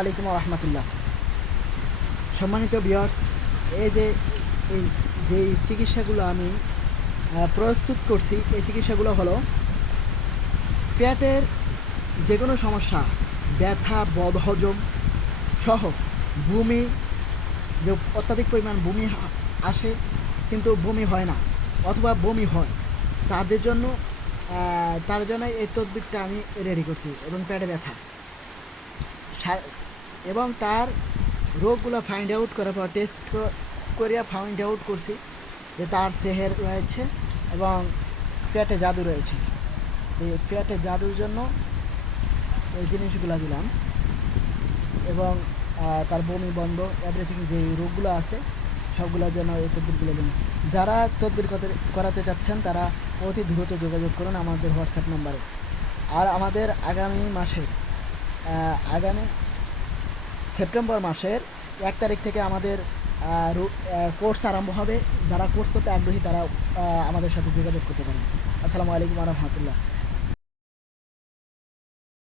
আলাইকুম রহমতুল্লাহ। সম্মানিত ভিউয়ার্স, এই যে এই যে চিকিৎসাগুলো আমি প্রস্তুত করছি, এই চিকিৎসাগুলো হলো পেটের যে কোনো সমস্যা, ব্যথা, বদহজম সহ বমি, যে অত্যাধিক পরিমাণ বমি আসে কিন্তু বমি হয় না অথবা বমি হয়, তাদের জন্য এই তদবিরটা আমি রেডি করছি। এবং পেটে ব্যথা এবং তার রোগগুলো ফাইন্ড আউট করার পর টেস্ট করিয়া ফাইন্ড আউট করছি যে তার সেহের রয়েছে এবং পেটে জাদু রয়েছে। এই পেটে জাদুর জন্য এই জিনিসগুলো দিলাম এবং তার বমি বন্ধ, এভরিথিং যে রোগগুলো আছে সবগুলোর জন্য এই তদবিরগুলো দিলাম। যারা তদবির করাতে চাচ্ছেন তারা অতি দ্রুত যোগাযোগ করুন আমাদের হোয়াটসঅ্যাপ নাম্বারে। আর আমাদের আগামী সেপ্টেম্বর মাসের 1 তারিখ থেকে আমাদের কোর্স আরম্ভ হবে। যারা কোর্স করতে আগ্রহী তারা আমাদের সাথে যোগাযোগ করতে পারেন। আসসালামু আলাইকুম ওয়া রাহমাতুল্লাহ।